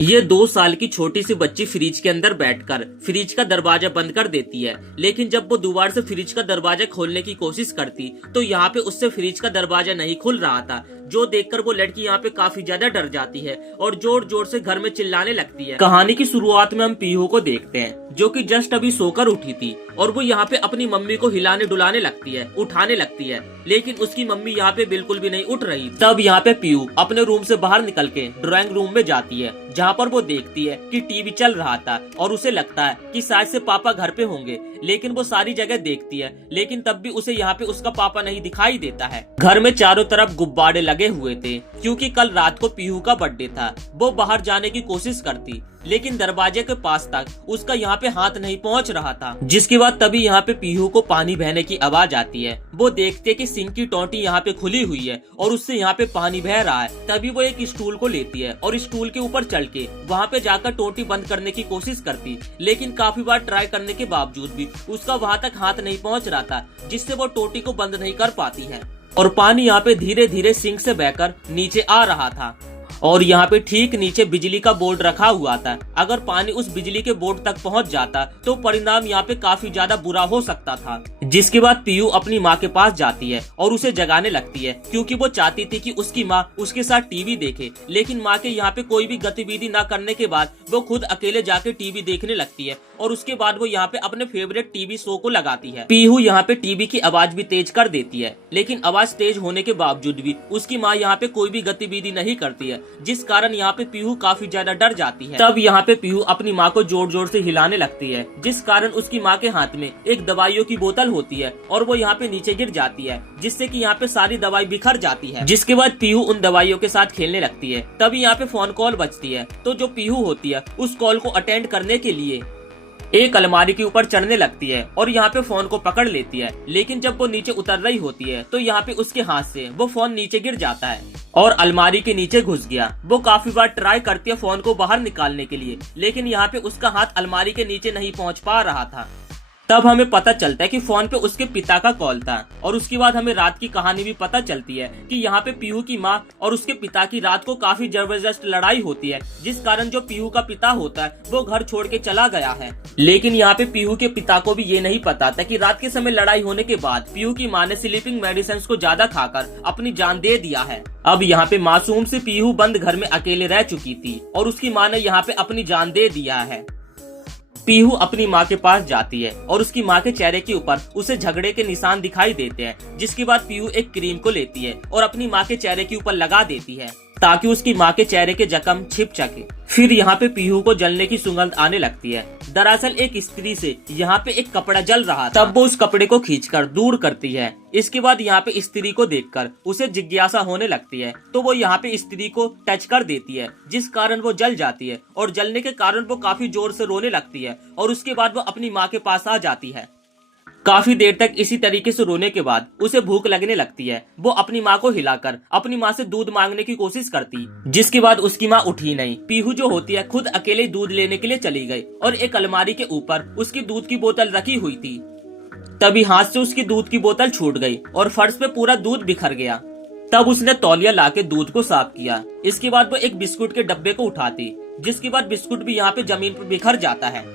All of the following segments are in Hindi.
ये 2 साल की छोटी सी बच्ची फ्रिज के अंदर बैठकर फ्रिज का दरवाजा बंद कर देती है। लेकिन जब वो दोबारा से फ्रिज का दरवाजा खोलने की कोशिश करती तो यहाँ पे उससे फ्रिज का दरवाजा नहीं खुल रहा था, जो देखकर वो लड़की यहाँ पे काफी ज्यादा डर जाती है और जोर जोर से घर में चिल्लाने लगती है। कहानी की शुरुआत में हम पीहू को देखते हैं, जो कि जस्ट अभी सोकर उठी थी और वो यहाँ पे अपनी मम्मी को हिलाने डुलाने लगती है, उठाने लगती है, लेकिन उसकी मम्मी यहाँ पे बिल्कुल भी नहीं उठ रही। तब यहाँ पे पीहू अपने रूम से बाहर निकल के ड्राइंग रूम में जाती है, जहाँ पर वो देखती है कि टीवी चल रहा था और उसे लगता है कि शायद से पापा घर पे होंगे। लेकिन वो सारी जगह देखती है, लेकिन तब भी उसे यहाँ पे उसका पापा नहीं दिखाई देता है। घर में चारों तरफ गुब्बारे लगे हुए थे, क्योंकि कल रात को पीहू का बर्थडे था। वो बाहर जाने की कोशिश करती, लेकिन दरवाजे के पास तक उसका यहाँ पे हाथ नहीं पहुँच रहा था। जिसके बाद तभी यहाँ पे पीहू को पानी बहने की आवाज आती है। वो देखते कि सिंक की टोटी यहाँ पे खुली हुई है और उससे यहाँ पे पानी बह रहा है। तभी वो एक स्टूल को लेती है और स्टूल के ऊपर चढ़ के वहाँ पे जाकर टोटी बंद करने की कोशिश करती, लेकिन काफी बार ट्राई करने के बावजूद भी उसका वहाँ तक हाथ नहीं पहुँच रहा था, जिससे वो टोटी को बंद नहीं कर पाती है। और पानी यहाँ पे धीरे धीरे सिंक से बहकर नीचे आ रहा था और यहाँ पे ठीक नीचे बिजली का बोर्ड रखा हुआ था। अगर पानी उस बिजली के बोर्ड तक पहुँच जाता तो परिणाम यहाँ पे काफी ज्यादा बुरा हो सकता था। जिसके बाद पीहू अपनी माँ के पास जाती है और उसे जगाने लगती है, क्योंकि वो चाहती थी कि उसकी माँ उसके साथ टीवी देखे। लेकिन माँ के यहाँ पे कोई भी गतिविधि न करने के बाद वो खुद अकेले जाके टीवी देखने लगती है और उसके बाद वो यहाँ पे अपने फेवरेट टीवी शो को लगाती है। पीहू यहाँ पे टीवी की आवाज भी तेज कर देती है, लेकिन आवाज तेज होने के बावजूद भी उसकी माँ यहाँ पे कोई भी गतिविधि नहीं करती है, जिस कारण यहाँ पे पीहू काफी ज्यादा डर जाती है। तब यहाँ पे पीहू अपनी माँ को जोर जोर से हिलाने लगती है, जिस कारण उसकी माँ के हाथ में एक दवाइयों की बोतल होती है और वो यहाँ पे नीचे गिर जाती है, जिससे कि यहाँ पे सारी दवाई बिखर जाती है। जिसके बाद पीहू उन दवाइयों के साथ खेलने लगती है। तभी यहाँ पे फोन कॉल बजती है, तो जो पीहू होती है उस कॉल को अटेंड करने के लिए एक अलमारी के ऊपर चढ़ने लगती है और यहाँ पे फोन को पकड़ लेती है। लेकिन जब वो नीचे उतर रही होती है तो यहाँ पे उसके हाथ से वो फोन नीचे गिर जाता है और अलमारी के नीचे घुस गया। वो काफी बार ट्राई करती है फोन को बाहर निकालने के लिए, लेकिन यहाँ पे उसका हाथ अलमारी के नीचे नहीं पहुँच पा रहा था। तब हमें पता चलता है कि फोन पे उसके पिता का कॉल था और उसके बाद हमें रात की कहानी भी पता चलती है कि यहाँ पे पीहू की माँ और उसके पिता की रात को काफी जबरदस्त लड़ाई होती है, जिस कारण जो पीहू का पिता होता है वो घर छोड़ के चला गया है। लेकिन यहाँ पे पीहू के पिता को भी ये नहीं पता था कि रात के समय लड़ाई होने के बाद पीहू की माँ ने स्लीपिंग मेडिसिन को ज्यादा खाकर अपनी जान दे दिया है। अब यहाँ पे मासूम से पीहू बंद घर में अकेले रह चुकी थी और उसकी माँ ने यहाँ पे अपनी जान दे दिया है। पीहू अपनी माँ के पास जाती है और उसकी माँ के चेहरे के ऊपर उसे झगड़े के निशान दिखाई देते हैं। जिसके बाद पीहू एक क्रीम को लेती है और अपनी माँ के चेहरे के ऊपर लगा देती है, ताकि उसकी माँ के चेहरे के जख्म छिप सके। फिर यहाँ पे पीहू को जलने की सुगंध आने लगती है। दरअसल एक स्त्री से यहाँ पे एक कपड़ा जल रहा था। तब वो उस कपड़े को खींचकर दूर करती है। इसके बाद यहाँ पे स्त्री को देखकर उसे जिज्ञासा होने लगती है, तो वो यहाँ पे स्त्री को टच कर देती है, जिस कारण वो जल जाती है और जलने के कारण वो काफी जोर से रोने लगती है और उसके बाद वो अपनी माँ के पास आ जाती है। काफी देर तक इसी तरीके से रोने के बाद उसे भूख लगने लगती है। वो अपनी माँ को हिलाकर अपनी माँ से दूध मांगने की कोशिश करती, जिसके बाद उसकी माँ उठी नहीं। पीहू जो होती है खुद अकेले दूध लेने के लिए चली गई और एक अलमारी के ऊपर उसकी दूध की बोतल रखी हुई थी। तभी हाथ से उसकी दूध की बोतल छूट गई और फर्श पे पूरा दूध बिखर गया। तब उसने तौलिया लाके दूध को साफ किया। इसके बाद वो एक बिस्कुट के डब्बे को उठाती, जिसके बाद बिस्कुट भी यहाँ पे जमीन पर बिखर जाता है।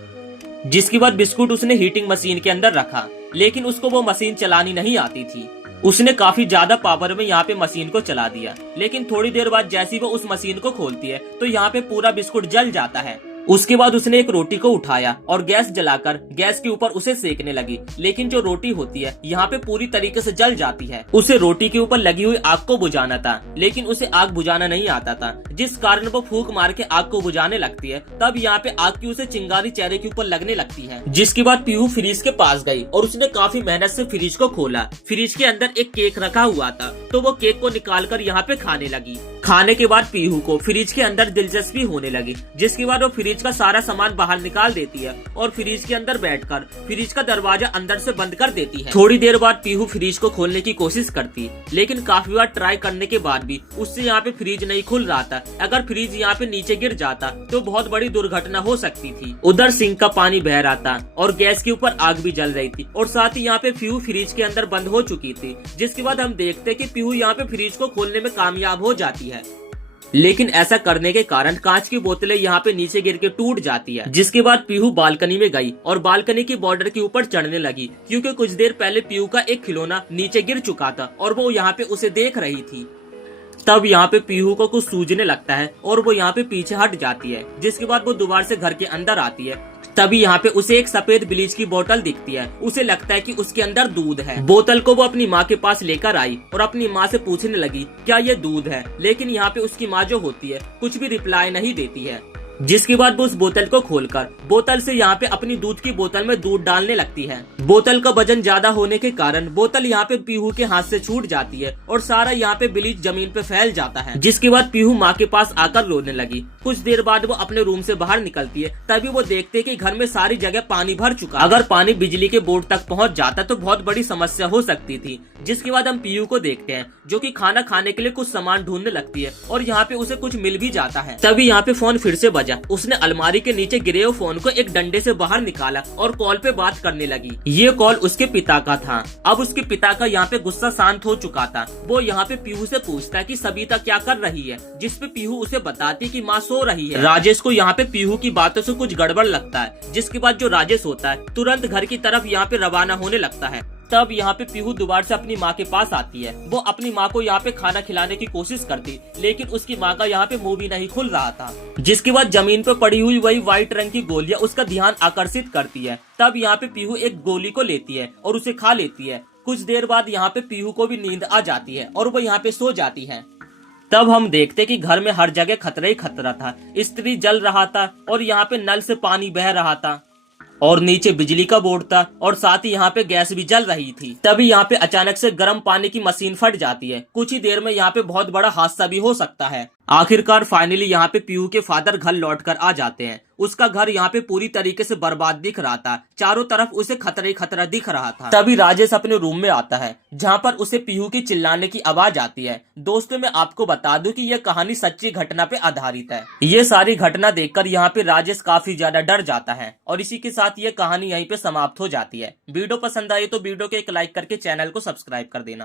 जिसके बाद बिस्कुट उसने हीटिंग मशीन के अंदर रखा, लेकिन उसको वो मशीन चलानी नहीं आती थी। उसने काफी ज्यादा पावर में यहाँ पे मशीन को चला दिया, लेकिन थोड़ी देर बाद जैसी वो उस मशीन को खोलती है तो यहाँ पे पूरा बिस्कुट जल जाता है। उसके बाद उसने एक रोटी को उठाया और गैस जलाकर गैस के ऊपर उसे सेकने लगी, लेकिन जो रोटी होती है यहाँ पे पूरी तरीके से जल जाती है। उसे रोटी के ऊपर लगी हुई आग को बुझाना था, लेकिन उसे आग बुझाना नहीं आता था, जिस कारण वो फूंक मार के आग को बुझाने लगती है। तब यहाँ पे आग की उसे चिंगारी चेहरे के ऊपर लगने लगती है। जिसके बाद पीहू फ्रिज के पास गई और उसने काफी मेहनत से फ्रिज को खोला। फ्रिज के अंदर एक केक रखा हुआ था, तो वो केक को निकाल कर यहाँ पे खाने लगी। खाने के बाद पीहू को फ्रिज के अंदर दिलचस्पी होने लगी, जिसके बाद वो फ्रिज का सारा सामान बाहर निकाल देती है और फ्रिज के अंदर बैठकर फ्रिज का दरवाजा अंदर से बंद कर देती है। थोड़ी देर बाद पीहू फ्रिज को खोलने की कोशिश करती, लेकिन काफी बार ट्राई करने के बाद भी उससे यहाँ पे फ्रिज नहीं खुल रहा था। अगर फ्रिज यहाँ पे नीचे गिर जाता तो बहुत बड़ी दुर्घटना हो सकती थी। उधर सिंक का पानी बह रहा था और गैस के ऊपर आग भी जल रही थी और साथ ही यहाँ पे पीहू फ्रिज के अंदर बंद हो चुकी थी। जिसके बाद हम देखते कि पीहू यहाँ पे फ्रिज को खोलने में कामयाब हो जाती है। लेकिन ऐसा करने के कारण कांच की बोतलें यहाँ पे नीचे गिर के टूट जाती है। जिसके बाद पीहू बालकनी में गई और बालकनी की बॉर्डर के ऊपर चढ़ने लगी, क्योंकि कुछ देर पहले पीहू का एक खिलौना नीचे गिर चुका था और वो यहाँ पे उसे देख रही थी। तब यहाँ पे पीहू को कुछ सूझने लगता है और वो यहाँ पे पीछे हट जाती है। जिसके बाद वो दोबारा से घर के अंदर आती है। तभी यहाँ पे उसे एक सफेद ब्लीच की बोतल दिखती है। उसे लगता है कि उसके अंदर दूध है। बोतल को वो अपनी माँ के पास लेकर आई और अपनी माँ से पूछने लगी क्या ये दूध है, लेकिन यहाँ पे उसकी माँ जो होती है कुछ भी रिप्लाई नहीं देती है। जिसके बाद वो उस बोतल को खोलकर बोतल से यहाँ पे अपनी दूध की बोतल में दूध डालने लगती है। बोतल का वजन ज्यादा होने के कारण बोतल यहाँ पे पीहू के हाथ से छूट जाती है और सारा यहाँ पे ब्लीच जमीन पे फैल जाता है। जिसके बाद पीहू माँ के पास आकर रोने लगी। कुछ देर बाद वो अपने रूम से बाहर निकलती है। तभी वो देखते कि घर में सारी जगह पानी भर चुका। अगर पानी बिजली के बोर्ड तक पहुँच जाता तो बहुत बड़ी समस्या हो सकती थी। जिसके बाद हम पीहू को देखते हैं जो कि खाना खाने के लिए कुछ सामान ढूंढने लगती है और यहाँ पे उसे कुछ मिल भी जाता है। तभी यहाँ पे फोन फिर से बजा। उसने अलमारी के नीचे गिरे हुए फोन को एक डंडे से बाहर निकाला और कॉल पे बात करने लगी। ये कॉल उसके पिता का था। अब उसके पिता का यहाँ पे गुस्सा शांत हो चुका था। वो यहाँ पे पीहू से पूछता है कि सबिता क्या कर रही है, जिस पे पीहू उसे बताती कि माँ सो रही है। राजेश को यहाँ पे पीहू की बातों से कुछ गड़बड़ लगता है। जिसके बाद जो राजेश होता है तुरंत घर की तरफ यहाँ पे रवाना होने लगता है। तब यहाँ पे पीहू दोबारा से अपनी माँ के पास आती है। वो अपनी माँ को यहाँ पे खाना खिलाने की कोशिश करती, लेकिन उसकी माँ का यहाँ पे मुंह भी नहीं खुल रहा था। जिसके बाद जमीन पे पड़ी हुई वही व्हाइट रंग की गोलियां उसका ध्यान आकर्षित करती है। तब यहाँ पे पीहू एक गोली को लेती है और उसे खा लेती है। कुछ देर बाद यहाँ पे पीहू को भी नींद आ जाती है और वो यहाँ पे सो जाती है। तब हम देखते कि घर में हर जगह खतरा ही खतरा था। स्त्री जल रहा था और यहाँ पे नल से पानी बह रहा था और नीचे बिजली का बोर्ड था और साथ ही यहाँ पे गैस भी जल रही थी। तभी यहाँ पे अचानक से गर्म पानी की मशीन फट जाती है। कुछ ही देर में यहाँ पे बहुत बड़ा हादसा भी हो सकता है। आखिरकार फाइनली यहाँ पे पीहू के फादर घर लौटकर आ जाते हैं। उसका घर यहाँ पे पूरी तरीके से बर्बाद दिख रहा था। चारों तरफ उसे खतरा ही खतरा दिख रहा था। तभी राजेश अपने रूम में आता है जहाँ पर उसे पीहू की चिल्लाने की आवाज आती है। दोस्तों मैं आपको बता दूं कि यह कहानी सच्ची घटना पे आधारित है। ये सारी घटना देखकर यहाँ पे राजेश काफी ज्यादा डर जाता है और इसी के साथ ये कहानी यहीं पे समाप्त हो जाती है। वीडियो पसंद आई तो वीडियो को एक लाइक करके चैनल को सब्सक्राइब कर देना।